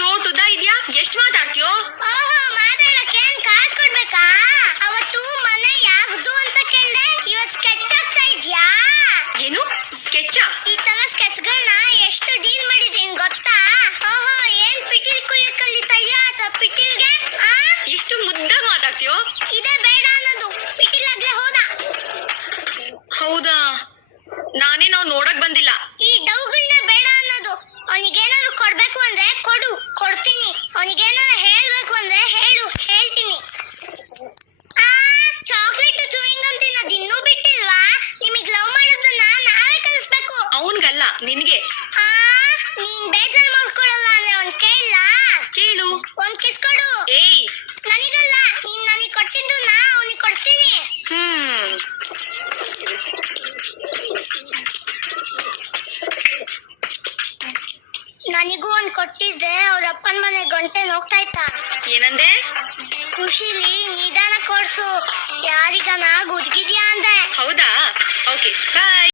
ಇಷ್ಟೋಟ್ ಉದ್ದ ಇದ್ಯಾ? ಎಷ್ಟ್ ಮಾತಾಡ್ತೀಯೋ? ಮಾತಾಡಕ್ಕೆ ಕಾಸು ಕೊಡ್ಬೇಕಾ? ಅವತ್ತು ಮನೆ ಯಾವ್ದು ಅಂತ ಕೇಳ್ದೆ, ಇವತ್ ಸ್ಕೆಚ್ ಆಗ್ತಾ ಇದ್ಯಾ? ಏನು ಸ್ಕೆಚ್? ಈ ತರ ಸ್ಕೆಚ್ಗಳನ್ನ ಎಷ್ಟು ಡೀಲ್ ಮಾಡಿದೀನಿ ಗೊತ್ತಾ? ಏನ್ ಪಿಟೀಲ್ ಕುಯ್ಯಕ್ ಕಲಿತಾ ಇದ್ಯಾ ಅಥವಾ ಪಿಟೀಲ್ಗೆ? ಎಷ್ಟು ಮುದ್ದಾಗ್ ಮಾತಾಡ್ತೀಯೋ? ಇದೇ ಬೇಡ ಅನ್ನೋದು, ಪಿಟೀಲ್ ಆಗ್ಲೇ ಹೋದ. ಹೌದಾ? ನಾನೇ ನಾವ್ ನೋಡಕ್ ಬಂದಿಲ್ಲ. ಈ ಡೌಗಳನ್ನ ಬೇಡ ಅನ್ನೋದು. ಅವನಿಗೇನಾದ್ರು ಕೊಡ್ಬೇಕು ಅಂದ್ರೆ ಕೊಡು, ಕೊಡ್ತೀನಿ. ಅವನಿಗೇನಾದ್ರು ಹೇಳ್ಬೇಕು ಅಂದ್ರೆ ಹೇಳು, ಹೇಳ್ತೀನಿ. ಚಾಕ್ಲೇಟ್ ಚೂಯಿಂಗ್ ಗಮ್ ತಿನ್ನೋದು ಇನ್ನೂ ಬಿಟ್ಟಿಲ್ವಾ? ನಿಮಗ್ ಲವ್ ಮಾಡೋದನ್ನ ನಾವೇ ಕಲಿಸ್ಬೇಕು. ಅವನ್ಗಲ್ಲ, ನಿನ್ಗೆ. ನೀನ್ ಬೇಜಾರ್ ಮಾಡ್ಕೊಳಲ್ಲ ಅಂದ್ರೆ ಅವ್ನ್ ಕೇಳ. ಕೇಳು. ಒಂದ್ ಕಿಸ್ ಕೊಡು. ಏಯ್, ನನಗಲ್ಲ, ನೀನ್ ನನಗ್ ಕೊಟ್ಟಿದ್ದನ್ನ ಅವನಿಗೆ ಕೊಡ್ತೀನಿ. ನನಗೂ ಒಂದ್ ಕೊಟ್ಟಿದ್ದೆ. ಅವ್ರ ಅಪ್ಪನ ಮನೆ ಗಂಟೆ ಹೋಗ್ತಾ ಇತ್ತ. ಏನಂದೆ? ಖುಷಿಲಿ ನಿಧಾನ ಕೊಡ್ಸು, ಯಾರಿಗನ ಗುದ್ಗಿದ್ಯಾ ಅಂದೆ. ಹೌದಾ? ಓಕೆ, ಬಾಯ್.